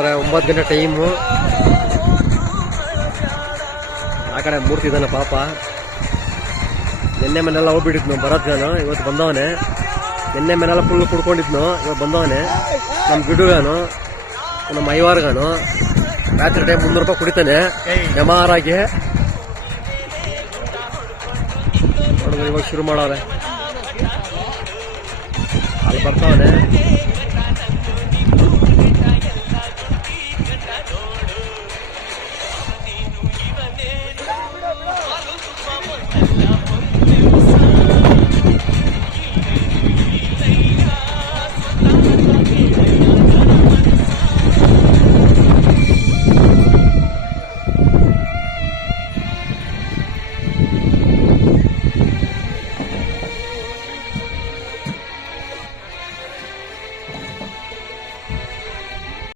9 ಗಂಟೆ ಟೈಮು. ಆ ಕಡೆ ಮೂರ್ತಿ ಇದ್ದಾನೆ ಪಾಪ. ನಿನ್ನೆ ಮನೆಲ್ಲ ಹೋಗ್ಬಿಟ್ಟಿದ್ನು ಭರತ್ ನಾನು, ಇವತ್ತು ಬಂದವನೆ. ನಿನ್ನೆ ಮನೆಲ್ಲ ಫುಲ್ ಕುಡ್ಕೊಂಡಿದ್ನು, ಇವತ್ತು ಬಂದವನೆ. ನಮ್ಮ ಗಿಡುಗಾನು, ನಮ್ಮ ಐವಾರ್ಗಾನು ರಾತ್ರಿ ಟೈಮ್ 300 ರೂಪಾಯಿ ಕುಡಿತಾನೆ ಜಮಾರಾಗಿ. ಇವಾಗ ಶುರು ಮಾಡವ್ರೆ, ಅಲ್ಲಿ ಬರ್ತಾವನೆ.